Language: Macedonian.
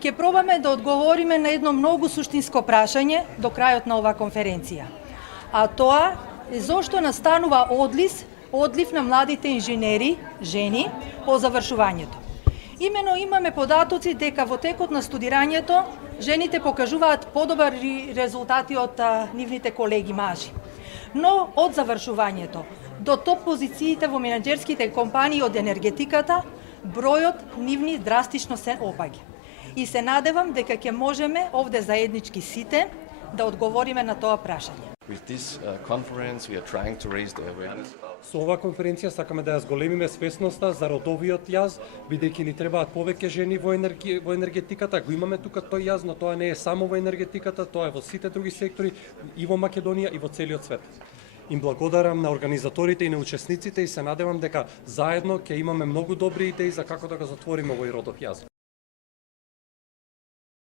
Ќе пробаме да одговориме на едно многу суштинско прашање до крајот на оваа конференција. А тоа е зошто настанува одлив на младите инженери, жени, по завршувањето. Имено имаме податоци дека во текот на студирањето жените покажуваат подобри резултати од нивните колеги мажи. Но од завршувањето до топ позициите во менаџерските компании од енергетиката, бројот нивни драстично се опаѓа. И се надевам дека ќе можеме овде заеднички сите да одговориме на тоа прашање. Со оваа конференција сакаме да ја зголемиме свесноста за родовиот јаз, бидејќи ни требаат повеќе жени во енергетиката. Го имаме тука тој јаз, но тоа не е само во енергетиката, тоа е во сите други сектори и во Македонија и во целиот свет. Им благодарам на организаторите и на учесниците и се надевам дека заедно ќе имаме многу добри идеи за како да го затвориме овој родов јаз.